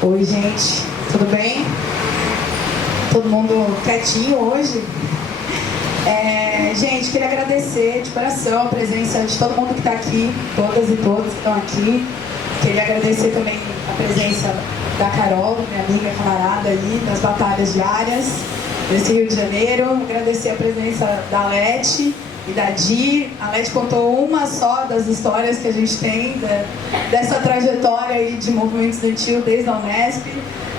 Oi, gente, tudo bem? Todo mundo quietinho hoje? Gente, queria agradecer de coração a presença de todo mundo que está aqui, todas e todos que estão aqui. Queria agradecer também a presença da Carol, minha amiga, camarada aí, das batalhas diárias desse Rio de Janeiro. Agradecer a presença da Leti e da Di. A Leti contou uma só das histórias que a gente tem dessa trajetória aí de movimento estudantil desde a Unesp.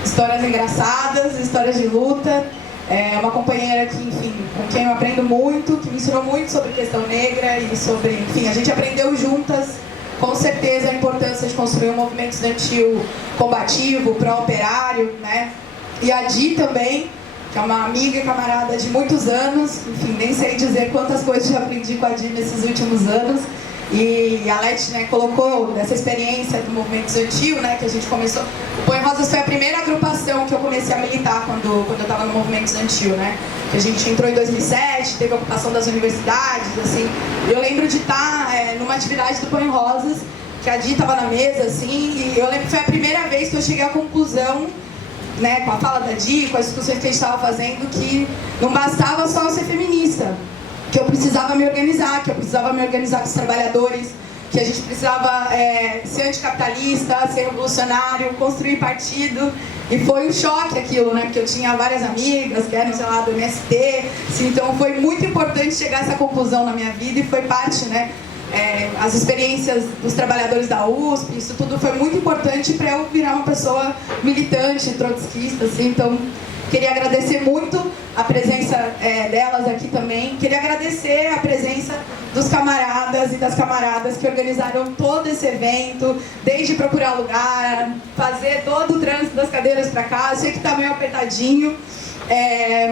Histórias engraçadas, histórias de luta. É uma companheira que, enfim, com quem eu aprendo muito, que me ensinou muito sobre questão negra e sobre, enfim, a gente aprendeu juntas, com certeza, a importância de construir um movimento estudantil combativo, pró-operário, né? E a Di também, que é uma amiga e camarada de muitos anos, enfim, nem sei dizer quantas coisas já aprendi com a Di nesses últimos anos. E a Leti, né, colocou dessa experiência do movimento estudantil, né, que a gente começou. O Põe Rosas foi a primeira agrupação que eu comecei a militar quando eu estava no movimento estudantil, né? Que a gente entrou em 2007, teve a ocupação das universidades, assim. Eu lembro de estar numa atividade do Põe Rosas, que a Di estava na mesa, assim, e eu lembro que foi a primeira vez que eu cheguei à conclusão, né, com a fala da Di, com as discussões que a gente estava fazendo, que não bastava só ser feminista, que eu precisava me organizar, com os trabalhadores, que a gente precisava ser anticapitalista, ser revolucionário, construir partido. E foi um choque aquilo, né? Porque eu tinha várias amigas que eram, sei lá, do MST. Assim, então foi muito importante chegar a essa conclusão na minha vida e foi parte, né? As experiências dos trabalhadores da USP, isso tudo foi muito importante para eu virar uma pessoa militante, trotskista, assim. Então, queria agradecer muito a presença delas aqui também. Queria agradecer a presença dos camaradas e das camaradas que organizaram todo esse evento, desde procurar lugar, fazer todo o trânsito das cadeiras para cá. Eu sei que está meio apertadinho,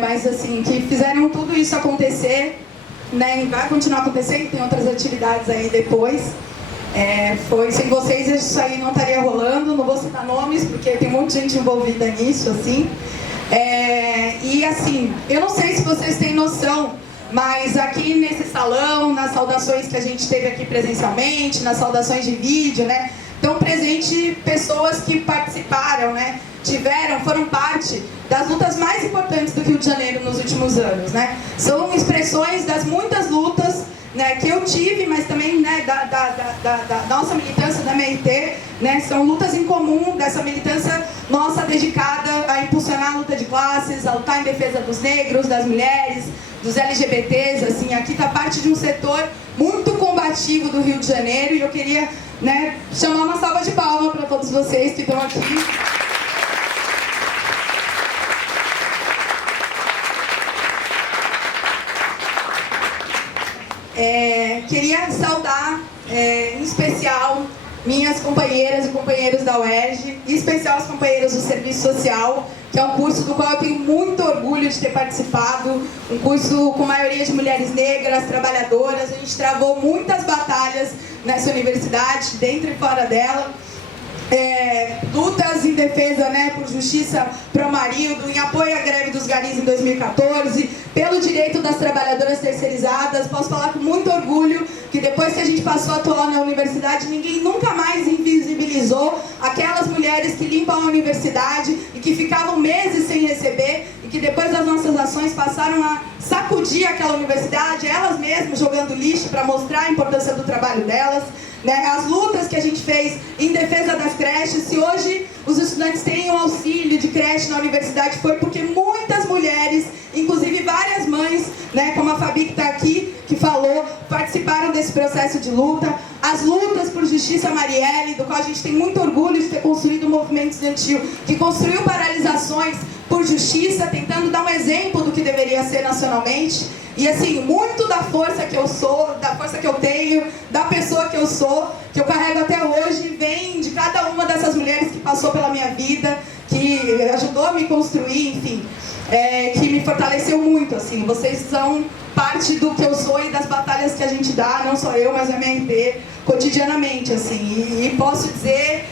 mas assim, que fizeram tudo isso acontecer, né? E vai continuar acontecendo, tem outras atividades aí depois. Sem vocês isso aí não estaria rolando. Não vou citar nomes, porque tem um monte de gente envolvida nisso, assim. E assim, eu não sei se vocês têm noção, mas aqui nesse salão, nas saudações que a gente teve aqui presencialmente, nas saudações de vídeo, né, estão presentes pessoas que participaram, né, foram parte das lutas mais importantes do Rio de Janeiro nos últimos anos, né. São expressões das muitas lutas, né, que eu tive, mas também, né, da nossa militância da MRT, né, são lutas em comum dessa militância nossa dedicada a impulsionar a luta de classes, a lutar em defesa dos negros, das mulheres, dos LGBTs, assim, aqui está parte de um setor muito combativo do Rio de Janeiro e eu queria, né, chamar uma salva de palmas para todos vocês que estão aqui. Queria saudar, em especial, minhas companheiras e companheiros da UERJ, em especial as companheiras do Serviço Social, que é um curso do qual eu tenho muito orgulho de ter participado, um curso com maioria de mulheres negras, trabalhadoras. A gente travou muitas batalhas nessa universidade, dentro e fora dela. Lutas em defesa, né, por justiça pro marido, em apoio à greve dos garis em 2014, pelo direito das trabalhadoras terceirizadas. Posso falar com muito orgulho que depois que a gente passou a atuar na universidade, ninguém nunca mais invisibilizou aquelas mulheres que limpam a universidade e que ficavam meses sem receber e que depois das nossas ações passaram a sacudir aquela universidade, elas mesmas jogando lixo para mostrar a importância do trabalho delas. Né, as lutas que a gente fez em defesa das creches. Se hoje os estudantes têm um auxílio de creche na universidade, foi porque muitas mulheres, inclusive várias mães, né, como a Fabi que está aqui, que falou, participaram desse processo de luta. As lutas por justiça Marielle, do qual a gente tem muito orgulho de ter construído um movimento estudantil que construiu paralisações por justiça, tentando dar um exemplo do que deveria ser nacionalmente. E assim, muito da força que eu sou, da força que eu tenho, da pessoa que eu sou, que eu carrego até hoje, vem de cada uma dessas mulheres que passou pela minha vida, que ajudou a me construir, enfim, que me fortaleceu muito, assim. Vocês são parte do que eu sou e das batalhas que a gente dá, não só eu, mas a MRT, cotidianamente, assim. E posso dizer,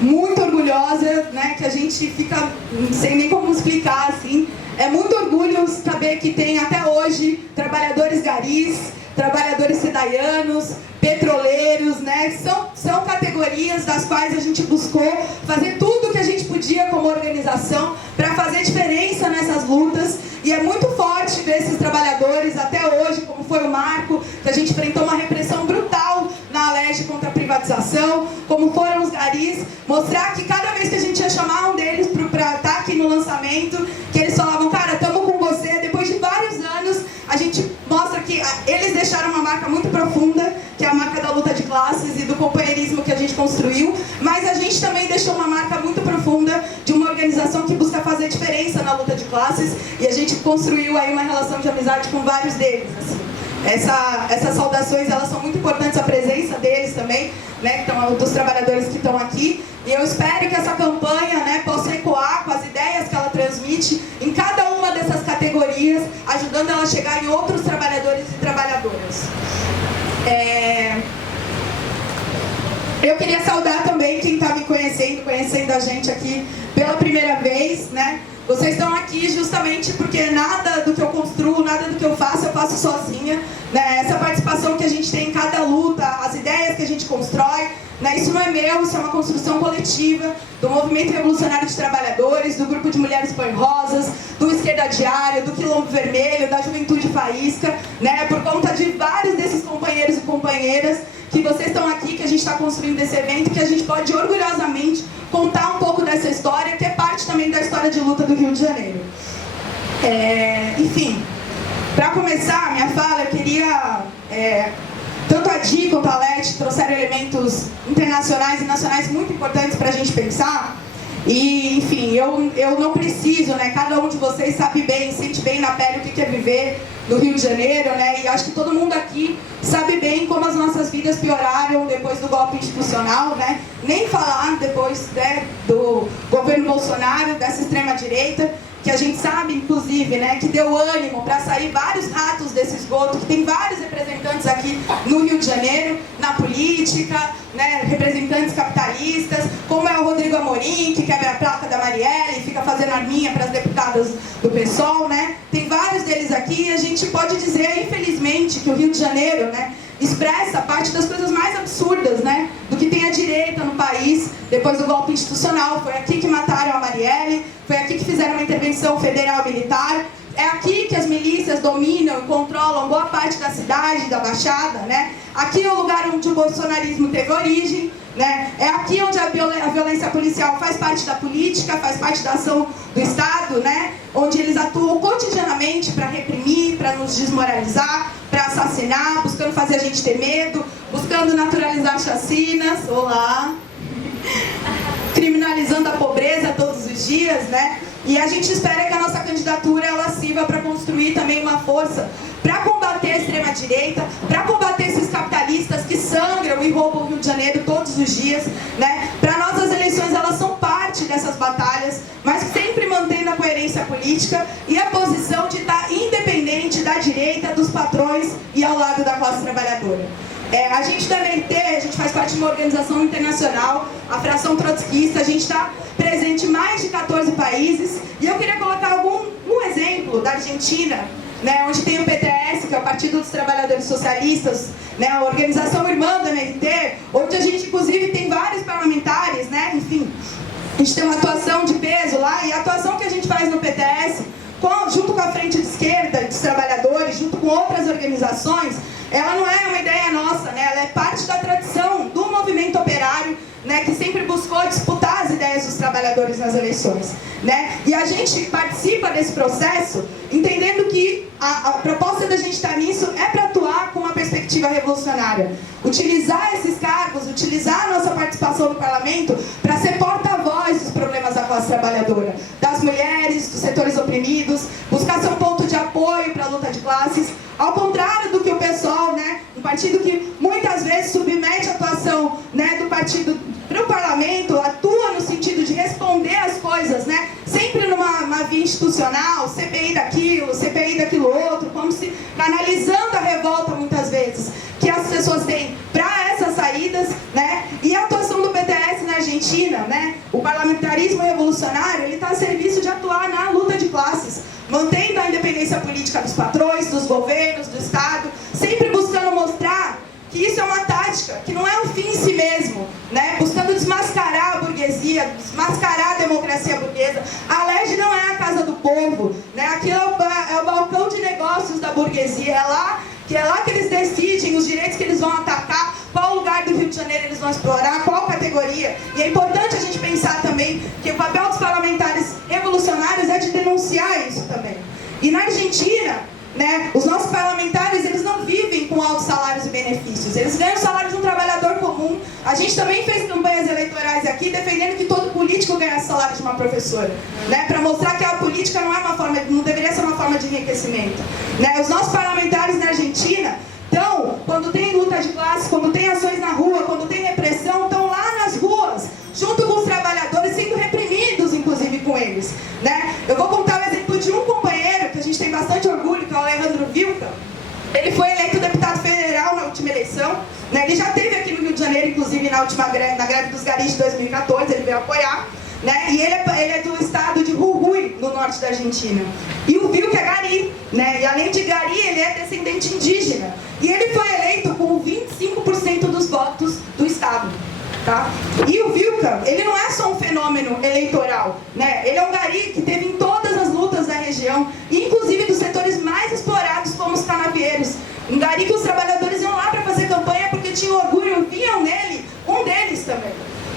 muito orgulhosa, né, que a gente fica, não sei nem como explicar, assim. É muito orgulho saber que tem até hoje trabalhadores garis, trabalhadores sedaianos, petroleiros, né? São categorias das quais a gente buscou fazer tudo o que a gente podia como organização para fazer diferença nessas lutas. E é muito forte ver esses trabalhadores até hoje, como foi o Marco, que a gente enfrentou uma repressão brutal na Alerj contra a privatização, como foram os garis, mostrar que cada vez que a gente ia chamar um deles para estar aqui no lançamento, que eles falavam, cara, estamos com você, depois de vários anos, a gente mostra que eles deixaram uma marca muito profunda, que é a marca da luta de classes e do companheirismo que a gente construiu, mas a gente também deixou uma marca muito profunda de uma organização que busca fazer diferença na luta de classes, e a gente construiu aí uma relação de amizade com vários deles, assim. Essas saudações, elas são muito importantes, a presença deles também, né, então, dos trabalhadores que estão aqui, e eu espero que essa campanha, né, possa ecoar com as ideias que ela transmite em cada uma dessas categorias, ajudando ela a chegar em outros trabalhadores e trabalhadoras. Eu queria saudar também quem está me conhecendo a gente aqui pela primeira vez, né? Vocês estão aqui justamente porque nada do que eu construo, nada do que eu faço sozinha, né? Essa participação que a gente tem em cada luta, as ideias que a gente constrói, né? Isso não é meu, isso é uma construção coletiva do Movimento Revolucionário de Trabalhadores, do Grupo de Mulheres Pães-Rosas, do Esquerda Diária, do Quilombo Vermelho, da Juventude Faísca, né? Por conta de vários desses companheiros e companheiras que vocês estão aqui, que a gente está construindo esse evento, que a gente pode orgulhosamente contar um pouco dessa história, que é parte também da história de luta do Rio de Janeiro. Enfim, para começar a minha fala, eu queria... tanto a Di quanto a Leti trouxeram elementos internacionais e nacionais muito importantes para a gente pensar. E, enfim, eu não preciso, né? Cada um de vocês sabe bem, sente bem na pele o que é viver no Rio de Janeiro, né? E acho que todo mundo aqui sabe bem como as nossas vidas pioraram depois do golpe institucional, né? Nem falar depois, né, do governo Bolsonaro, dessa extrema-direita, que a gente sabe, inclusive, né, que deu ânimo para sair vários ratos desse esgoto, que tem vários representantes aqui no Rio de Janeiro, na política, né, representantes capitalistas, como é o Rodrigo Amorim, que quebra a placa da Marielle e fica fazendo arminha para as deputadas do PSOL, né? Tem vários deles aqui e a gente pode dizer, infelizmente, que o Rio de Janeiro, né, expressa parte das coisas mais absurdas, né, do que tem a direita no país depois do golpe institucional. Foi aqui que mataram a Marielle, foi aqui que fizeram uma intervenção federal militar, é aqui que as milícias dominam e controlam boa parte da cidade, da Baixada, né? Aqui é o lugar onde o bolsonarismo teve origem, né? É aqui onde a violência policial faz parte da política, faz parte da ação do Estado, né? Onde eles atuam cotidianamente para reprimir, para nos desmoralizar, para assassinar, buscando fazer a gente ter medo, buscando naturalizar chacinas, olá, criminalizando a pobreza todos os dias, né? E a gente espera que a nossa candidatura ela sirva para construir também uma força para combater a extrema-direita, para combater esses capitalistas que sangram e roubam o Rio de Janeiro todos os dias, né? Para nós as eleições elas são parte dessas batalhas, mas sempre mantendo a coerência política e a posição de estar independente da direita, dos patrões e ao lado da classe trabalhadora. A gente da MRT, a gente faz parte de uma organização internacional, a Fração Trotskista, a gente está presente em mais de 14 países, e eu queria colocar um exemplo da Argentina, né, onde tem o PTS, que é o Partido dos Trabalhadores Socialistas, né, a organização irmã da MRT, onde a gente inclusive tem vários parlamentares, né, enfim, a gente tem uma atuação de peso lá, e a atuação que a gente faz no PTS, junto com a Frente de Esquerda dos Trabalhadores, junto com outras organizações, ela não é uma ideia nossa, né? Ela é parte da tradição do movimento operário, né, que sempre buscou disputar as ideias dos trabalhadores nas eleições, né? E a gente participa desse processo entendendo que a proposta da gente estar nisso é para atuar com uma perspectiva revolucionária. Utilizar esses cargos, utilizar a nossa participação no parlamento para ser porta-voz dos problemas da classe trabalhadora, das mulheres, dos setores oprimidos, buscar ser um ponto de apoio para a luta de classes, ao contrário do que o PSOL, né, um partido que muitas vezes submete a atuação, né, do partido para o parlamento, atua no sentido de responder as coisas, né, sempre numa via institucional, CPI daquilo outro, como se canalizando a revolta muitas vezes que as pessoas têm para essas saídas, né? E a atuação do PTS na Argentina, né? O parlamentarismo revolucionário, ele está a serviço de atuar na luta de classes, mantendo a independência política dos patrões, dos governos, do Estado, sempre buscando mostrar que isso é uma tática, que não é um fim em si mesmo, né? Buscando desmascarar a burguesia, desmascarar a democracia burguesa, burguesia, é lá que eles decidem os direitos que eles vão atacar, qual lugar do Rio de Janeiro eles vão explorar, qual categoria. E é importante a gente pensar também que o papel dos parlamentares revolucionários é de denunciar isso também. E na Argentina, né, os nossos parlamentares, eles não vivem com altos salários e benefícios, eles ganham o salário de um trabalhador comum. A gente também fez campanhas eleitorais aqui defendendo que todo político ganhasse o salário de uma professora, né, para mostrar que a política não deveria ser uma forma de enriquecimento, né. Os nossos parlamentares na Argentina, então, quando tem luta de classe, quando tem ações na rua, quando tem repressão, estão lá nas ruas, junto com os trabalhadores, sendo reprimidos, inclusive, com eles, né. Eu vou contar o exemplo de um companheiro que a gente tem bastante orgulho, que é o Alejandro Vilca. Ele foi eleito deputado federal na última eleição, né. Ele já esteve aqui no Rio de Janeiro, inclusive na última greve, na greve dos garis de 2014, ele veio apoiar, né. E ele é do estado de Jujuy, no norte da Argentina. E o Vilca é gari, né, e além de gari, ele é descendente indígena. E ele foi eleito com 25% dos votos do estado. Tá? E o Vilca, ele não é só um fenômeno eleitoral, né? Ele é um gari que teve em todas as lutas da região, inclusive dos setores mais explorados, como os canavieiros. Um gari que os trabalhadores iam lá para fazer campanha porque tinham orgulho, viam nele um deles também,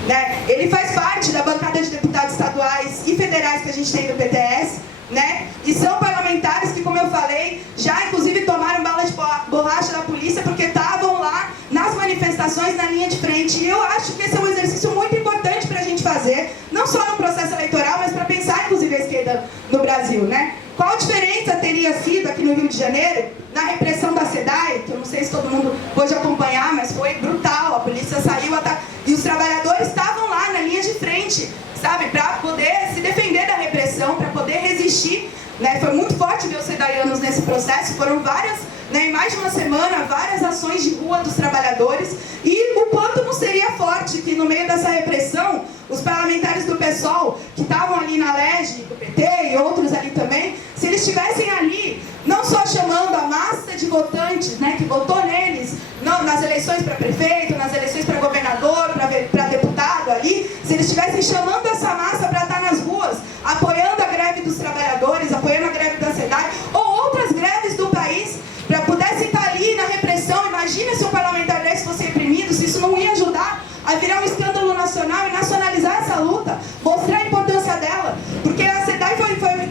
né? Ele faz parte da bancada de deputados estaduais e federais que a gente tem do PTS, né? E são parlamentares que, como eu falei, já inclusive tomaram bala de borracha da polícia porque estavam lá nas manifestações na linha de frente. E eu acho que esse é um exercício muito importante para a gente fazer, não só no processo eleitoral, mas para pensar inclusive a esquerda no Brasil, né? Qual diferença teria sido aqui no Rio de Janeiro na repressão da SEDAI, que eu não sei se todo mundo pôde acompanhar, mas foi brutal, a polícia saiu e os trabalhadores estavam lá na linha de frente, sabe, para poder se defender da repressão, para poder resistir, né? Foi muito forte ver os sedaianos nesse processo, foram várias, né, em mais de uma semana, várias ações de rua dos trabalhadores, e o quanto não seria forte que no meio dessa repressão, os parlamentares do PSOL, que estavam ali na LEGE, do PT e outros ali também, se eles estivessem ali, não só chamando a massa de votantes, né, que votou neles, não, nas eleições para prefeito, nas eleições para governador, para deputado ali, se eles estivessem chamando essa massa para estar nas ruas, apoiando a greve dos trabalhadores, apoiando a greve da SEDAI, ou outras greves do país, para pudessem estar ali na repressão. Imagina se um parlamentar desse fosse reprimido, se isso não ia ajudar a virar um escândalo nacional e nacionalizar essa luta, mostrar a importância dela, porque a SEDAI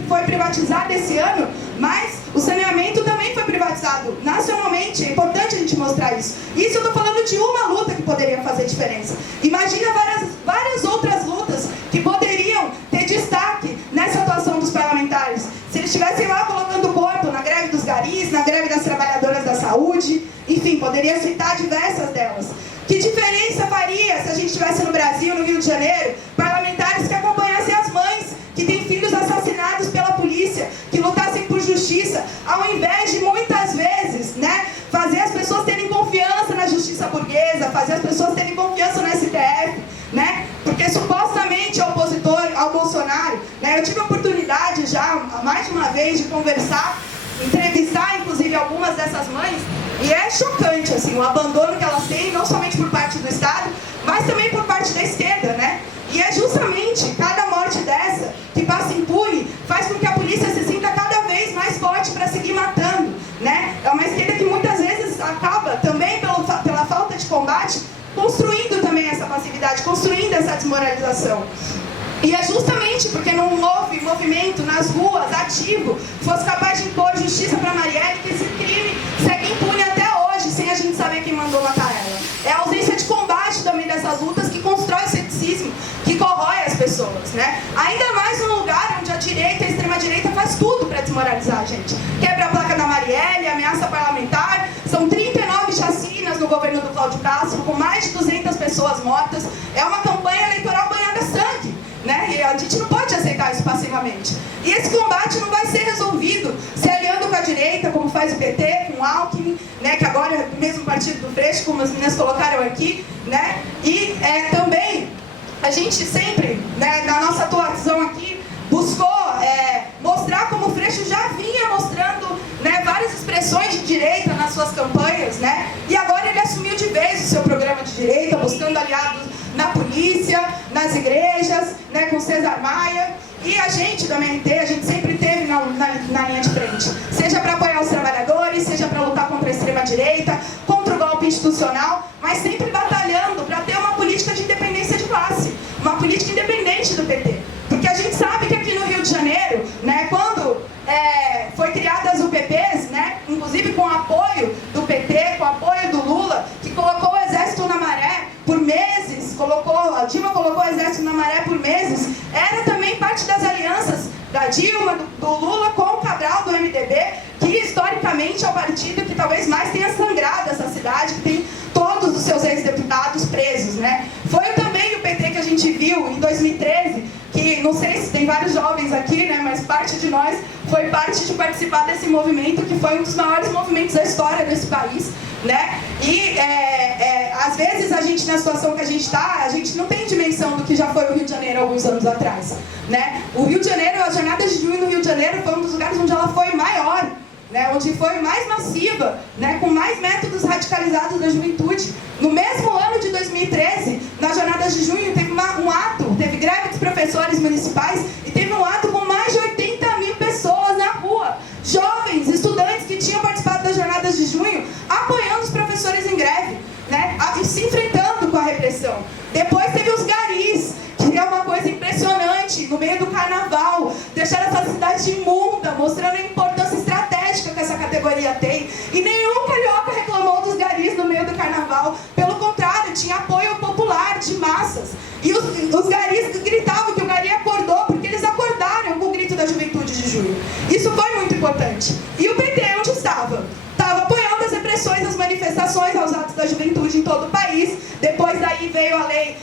foi privatizada esse ano, mas o saneamento também foi privatizado nacionalmente. É importante a gente mostrar isso. Isso eu estou falando de uma luta que poderia fazer diferença. Imagina várias outras lutas que poderiam ter destaque nessa atuação dos parlamentares. Se eles estivessem lá colocando o corpo na greve dos garis, na greve das trabalhadoras da saúde, enfim, poderia citar diversas delas. Que diferença faria se a gente estivesse no Brasil, no Rio de Janeiro, parlamentares que acompanhassem as mães que têm filhos assassinados pela polícia, que lutassem por justiça, ao invés de muitas vezes, né, fazer as pessoas terem confiança na justiça burguesa, fazer as pessoas terem confiança no STF, né, porque supostamente é opositor ao Bolsonaro, né. Eu tive a oportunidade já, mais de uma vez, de conversar, entrevistar inclusive algumas dessas mães, e é chocante assim, o abandono que elas têm, não somente por parte do Estado, mas também por parte da esquerda, né? E é justamente cada morte dessa, que passa impune, faz com que a polícia se sinta cada vez mais forte para seguir matando, né? É uma esquerda que muitas vezes acaba também pela falta de combate, construindo também essa passividade, construindo essa desmoralização. E é justamente porque não houve movimento nas ruas, ativo, que fosse capaz de impor justiça para Marielle, que esse crime segue impune até hoje, sem a gente saber quem mandou matar ela. É a ausência de combate também dessas lutas que constrói o ceticismo, que corrói as pessoas, né? Ainda mais num lugar onde a direita e a extrema-direita faz tudo para desmoralizar a gente. Quebra a placa da Marielle, ameaça parlamentar, são 39 chacinas no governo do Cláudio Castro, com mais de 200 pessoas mortas. É uma campanha eleitoral banhada a sangue, né? E a gente não pode aceitar isso passivamente. E esse combate não vai ser resolvido se aliando com a direita, como faz o PT, com o Alckmin, né? Que agora é o mesmo partido do Freixo, como as meninas colocaram aqui, né? E também a gente sempre, né, na nossa atuação aqui, buscou mostrar como o Freixo já vinha mostrando, né, várias expressões de direita nas suas campanhas, né? E agora ele assumiu de vez o seu programa de direita, buscando aliados na polícia, nas igrejas, né, com César Maia. E a gente da MNT, a gente sempre esteve na linha de frente, seja para apoiar os trabalhadores, foi criadas as UPPs, né? Inclusive com apoio do PT, com apoio do Lula, que colocou o exército na maré por meses, a Dilma colocou o exército na maré por meses, era também parte das alianças da Dilma, do Lula com o Cabral, do MDB, que historicamente é o partido que talvez mais tenha sangrado essa cidade, que tem todos os seus ex-deputados presos, né? Foi também o PT que a gente viu em 2013, que não sei se tem vários jovens aqui, né, mas parte de nós foi parte de participar desse movimento, que foi um dos maiores movimentos da história desse país, né? E às vezes a gente, na situação que a gente não tem dimensão do que já foi o Rio de Janeiro alguns anos atrás, né? O Rio de Janeiro, a Jornada de Junho no Rio de Janeiro foi um dos lugares onde ela foi maior, né, onde foi mais massiva, né, com mais métodos radicalizados da juventude. No mesmo ano de 2013, nas Jornadas de Junho, teve um ato, teve greve dos professores municipais e teve um ato com mais de 80 mil pessoas na rua. Jovens, estudantes que tinham participado das Jornadas de Junho, apoiando os professores em greve, né, e se enfrentando com a repressão. Depois teve os garis, que é uma coisa impressionante, no meio do carnaval, deixaram essa cidade imunda, mostrando a importância estratégica que essa categoria tem. E nenhum carioca reclamou dos garis no meio do carnaval. Pelo contrário, tinha apoio popular de massas. E os garis gritavam que o gari acordou, porque eles acordaram com o grito da juventude de junho. Isso foi muito importante. E o PT, onde estava? Estava apoiando as repressões, as manifestações, aos atos da juventude em todo o país. Depois daí veio a lei...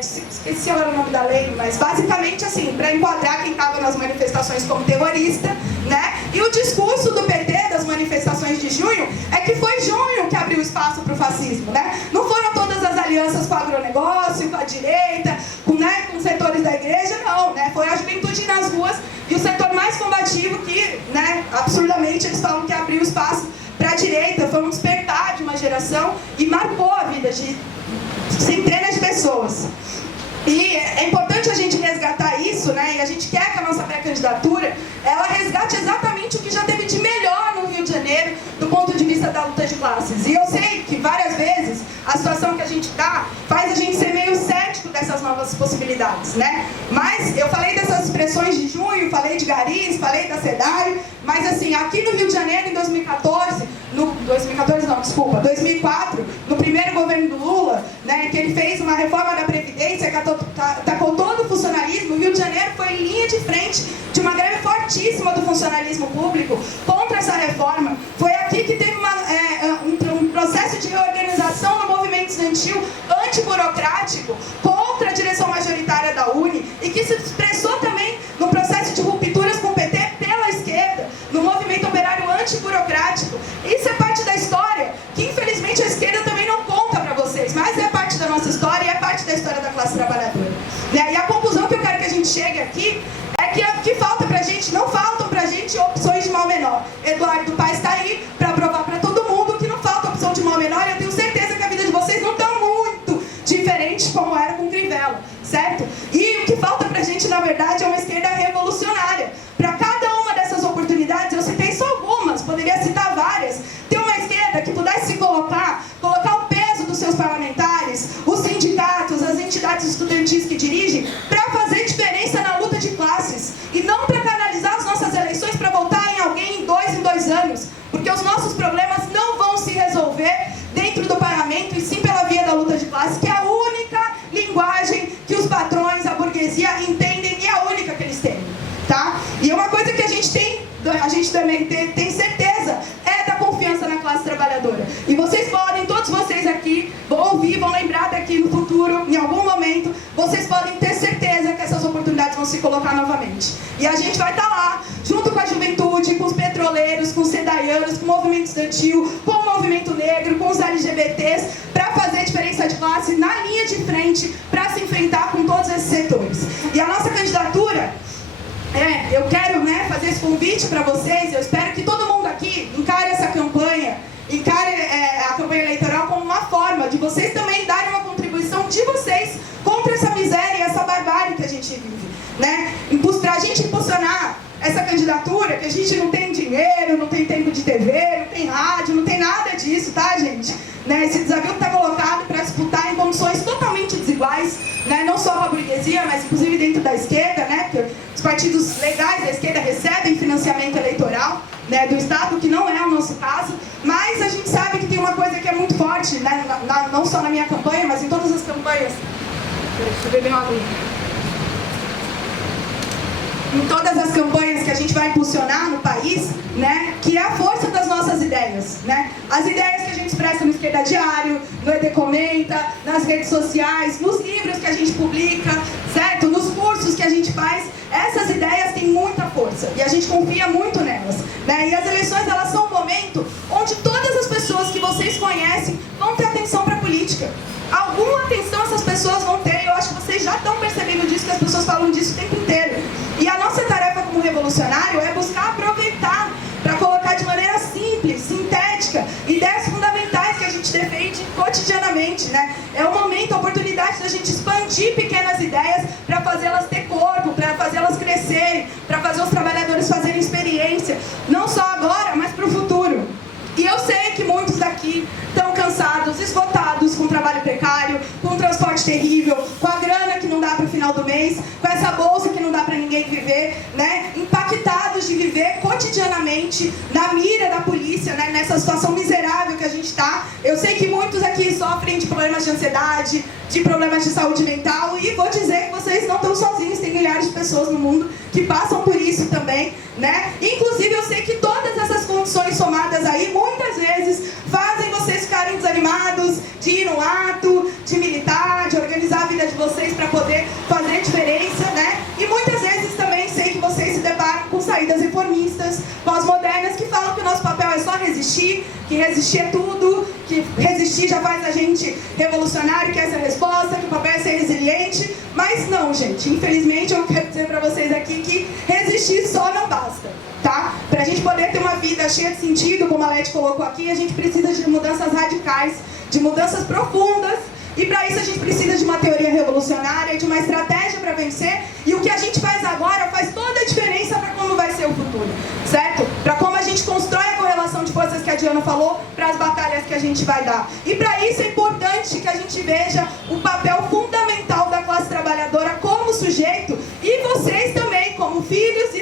esqueci agora o nome da lei, mas basicamente assim, para enquadrar quem estava nas manifestações como terrorista, né? E o discurso do PT das manifestações de junho é que foi junho que abriu espaço para o fascismo, né? Não foram todas as alianças com o agronegócio, com a direita, com setores da igreja, não, né? Foi a juventude nas ruas e o setor mais combativo que, né, absurdamente eles falam que abriu espaço para a direita, foi um despertar de uma geração e marcou a vida de centenas de pessoas. E é importante a gente resgatar isso, né? E a gente quer que a nossa pré-candidatura ela resgate exatamente o que já teve de melhor no Rio de Janeiro do ponto de vista da luta de classes. E eu sei que várias vezes a situação que a gente está faz a gente ser meio cético dessas novas possibilidades, né? Mas eu falei dessas expressões de junho, falei de garis, falei da SEDAI, mas assim, aqui no Rio de Janeiro em 2014, 2004, no primeiro governo do Lula, né, que ele fez uma reforma da Previdência que atacou todo o funcionalismo, o Rio de Janeiro foi em linha de frente de uma greve fortíssima do funcionalismo público contra essa reforma. Foi aqui que teve um processo de reorganização no movimento estudantil antiburocrático contra a direção majoritária da UNE e que se expressou também no processo de rupturas com o PT pela esquerda, no movimento operário antiburocrático. Isso é parte da história, que infelizmente a esquerda também não conta para vocês, mas é parte da nossa história e é parte da história da classe trabalhadora, né? E a conclusão que eu quero que a gente chegue aqui é que falta pra gente, não faltam pra gente opções de mal menor. Eduardo Paes está aí para provar para todo mundo que não falta opção de mal menor, e eu tenho certeza que a vida de vocês não está muito diferente como era com o Crivella, certo? E o que falta pra gente, na verdade, é uma esquerda revolucionária. Para cada uma dessas oportunidades, eu citei só algumas, poderia citar várias, ter uma esquerda que pudesse se colocar o peso dos seus parlamentares, os sindicatos, as entidades estudantis que dirigem, para fazer diferença na luta de classes, e não para canalizar as nossas eleições para votar em alguém em 2 anos, porque os nossos problemas não vão se resolver dentro do parlamento, e sim pela via da luta de classes, que é a única linguagem que os patrões, a burguesia entendem e é a única que eles têm, tá? E uma coisa que a gente também tem certeza é da confiança na classe trabalhadora. E vocês podem, todos vocês aqui, vão ouvir, vão lembrar daqui no futuro, em algum momento, vocês podem ter certeza que essas oportunidades vão se colocar novamente. E a gente vai estar lá, junto com a juventude, com os petroleiros, com os sedaianos, com o movimento estudantil, com o movimento negro, com os LGBTs, para fazer diferença de classe na linha de frente, para se enfrentar com todos esses setores. E a nossa candidatura... eu quero, né, fazer esse convite para vocês. Eu espero que todo mundo aqui encare essa campanha, encare a campanha eleitoral como uma forma de vocês também darem uma contribuição de vocês contra essa miséria e essa barbárie que a gente vive, né? Para a gente impulsionar essa candidatura, que a gente não tem dinheiro, não tem tempo de TV, não tem rádio, não tem nada disso, tá, gente? Né? Esse desafio está colocado para disputar em condições totalmente desiguais, né? Não só com a burguesia, mas inclusive dentro da esquerda, né? Porque os partidos legais da esquerda recebem financiamento né, não só na minha campanha, mas em todas as campanhas. Deixa eu beber uma aguinha. Em todas as campanhas que a gente vai impulsionar no país, né, que é a força das nossas ideias, né? As ideias que a gente expressa no Esquerda Diário, no ED Comenta, nas redes sociais, nos livros que a gente publica, certo? Nos cursos que a gente faz, essas ideias têm muita força e a gente confia muito nelas, né? E as eleições, elas são um momento onde todas as pessoas que vocês conhecem vão ter atenção para a política. Alguma atenção essas pessoas vão ter, eu acho que vocês já estão percebendo disso, que as pessoas falam disso o tempo inteiro. E a nossa tarefa como revolucionário é buscar aproveitar para colocar de maneira simples, sintética, ideias fundamentais que a gente defende cotidianamente, né? É o momento, a oportunidade da gente expandir pequenas ideias para fazê-las ter corpo, para fazê-las crescerem, para fazer os trabalhadores fazerem experiência, não só agora, mas para o futuro. E eu sei que muitos daqui estão cansados, esgotados com trabalho precário, com transporte terrível, com a grana que não dá para o final do mês, com essa bolsa que não dá para ninguém viver, né? Impactados de viver cotidianamente na mira da polícia, né? Nessa situação miserável que a gente está. Eu sei que muitos aqui sofrem de problemas de ansiedade, de problemas de saúde mental, e vou dizer que vocês não estão sozinhos, tem milhares de pessoas no mundo que passam por isso também, né? Inclusive eu sei que todas essas condições somadas aí, muitas vezes, fazem vocês ficarem desanimados de ir no ato, de militar, de organizar a vida de vocês para poder fazer diferença, né? E muitas vezes também sei que vocês se deparam com saídas reformistas, pós-modernas, que falam que o nosso papel é só resistir, que resistir é tudo, que resistir já faz a gente revolucionário, que essa é a resposta, que o papel é ser resiliente. Mas não, gente, infelizmente eu quero dizer para vocês aqui que resistir só não basta, tá? Para a gente poder ter uma vida cheia de sentido, como a Leti colocou aqui, a gente precisa de mudanças radicais, de mudanças profundas. E para isso a gente precisa de uma teoria revolucionária, de uma estratégia para vencer. E o que a gente faz agora faz toda a diferença para como vai ser o futuro, certo? Para como a gente constrói a correlação de forças que a Diana falou, para as batalhas que a gente vai dar. E para isso é importante que a gente veja o papel fundamental da classe trabalhadora como sujeito, e vocês também como filhos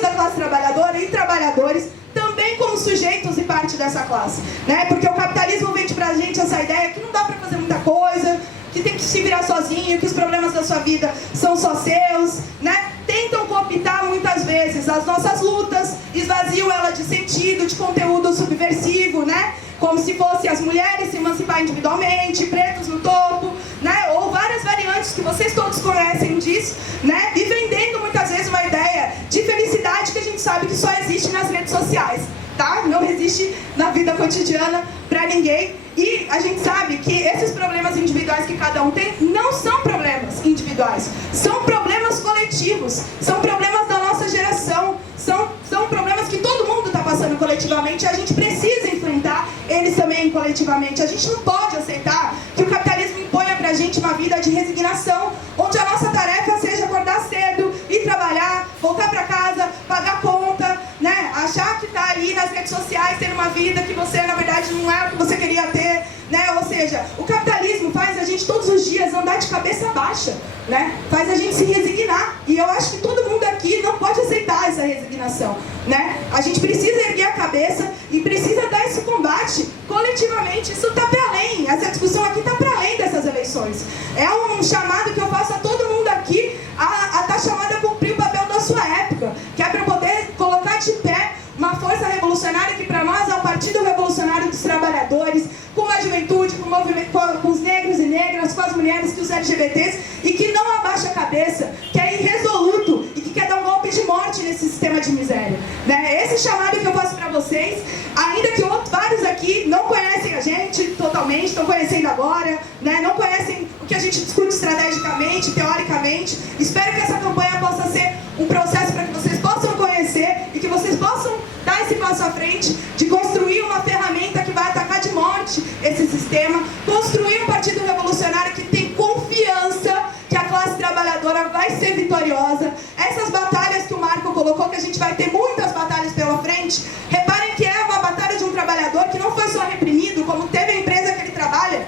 da classe trabalhadora e trabalhadores, também como sujeitos e parte dessa classe, né? Porque o capitalismo vende pra gente essa ideia que não dá pra fazer muita coisa, que tem que se virar sozinho, que os problemas da sua vida são só seus, né? Tentam cooptar muitas vezes as nossas lutas, esvaziam ela de sentido, de conteúdo subversivo, né? Como se fosse as mulheres se emancipar individualmente, pretos no topo, né? Ou várias variantes que vocês todos conhecem disso, né? E vendendo muitas vezes uma ideia de felicidade que a gente sabe que só existe nas redes sociais, tá? Não existe na vida cotidiana pra ninguém. E a gente sabe que esses problemas individuais que cada um tem não são problemas individuais, são problemas coletivos, são problemas da nossa geração, são problemas que todo mundo está passando coletivamente, e a gente precisa enfrentar eles também coletivamente. A gente não pode aceitar que o capitalismo imponha pra gente uma vida de resignação, onde a nossa tarefa seja acordar cedo, ir trabalhar, voltar pra casa, pagar conta, né? Achar que tá ali nas redes sociais tendo uma vida que você, na verdade, não é o que você queria ter, né? Ou seja, o capitalismo faz a gente todos os dias andar de cabeça baixa, né? Faz a gente se resignar. E eu acho que todo mundo aqui não pode aceitar essa resignação, né? A gente precisa erguer a cabeça e precisa dar esse combate coletivamente. Isso está para além, essa discussão aqui está para além dessas eleições. É um chamado que eu faço a todo mundo aqui a estar chamado a cumprir o papel da sua época, que é para poder colocar de pé uma força revolucionária que para nós é o Partido Revolucionário dos Trabalhadores, com a juventude, com os negros e negras, com as mulheres, com os LGBTs, e que não abaixa a cabeça, que é irresoluto e que quer dar um golpe de morte nesse sistema de miséria, né? Esse chamado que eu faço para vocês, ainda que vários aqui não conhecem a gente totalmente, estão conhecendo agora, né? Não conhecem o que a gente discute estrategicamente, teoricamente. Espero que essa campanha possa ser um processo para que vocês possam conhecer e que vocês possam dar esse passo à frente de construir uma ferramenta que vai atacar de morte esse sistema, construir um partido revolucionário que tem confiança que a classe trabalhadora vai ser vitoriosa. Essas batalhas que o Marco colocou, que a gente vai ter muitas batalhas pela frente, reparem que é uma batalha de um trabalhador que não foi só reprimido, como teve a empresa que ele trabalha,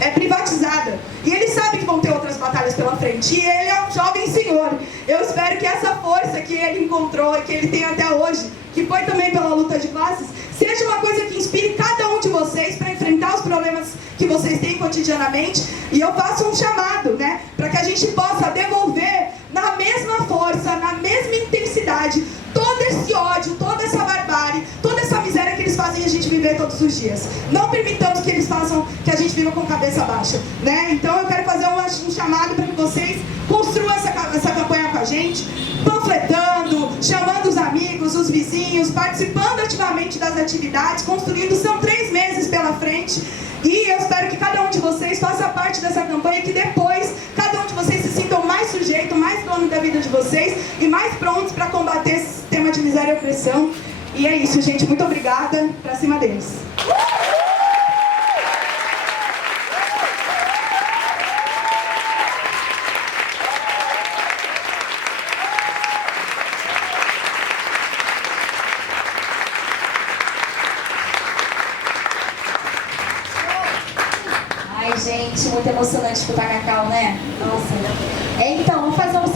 é privatizada. E ele sabe que vão ter outras batalhas pela frente. E ele é um jovem senhor. Eu espero que essa força que ele encontrou e que ele tem até hoje, que foi também pela luta de classes, seja uma coisa que inspire cada um de vocês para enfrentar os problemas que vocês têm cotidianamente. E eu faço um chamado, né, para que a gente possa devolver na mesma força, na mesma intensidade, todo esse ódio, toda essa barbárie, toda essa miséria que eles fazem a gente viver todos os dias. Não permitamos que eles façam que a gente viva com a cabeça baixa, né? Então eu quero fazer um chamado para que vocês construam essa campanha com a gente, panfletando, chamando os amigos, os vizinhos, participando ativamente das atividades, construindo. São 3 meses pela frente. E eu espero que cada um de vocês faça parte dessa campanha, que depois cada um de vocês se sintam mais sujeito, mais dono da vida de vocês e mais prontos para combater esse sistema de miséria e opressão. E é isso, gente. Muito obrigada. Pra cima deles. Ai, gente, muito emocionante escutar a Cacau, né? Nossa. Então, vamos fazer um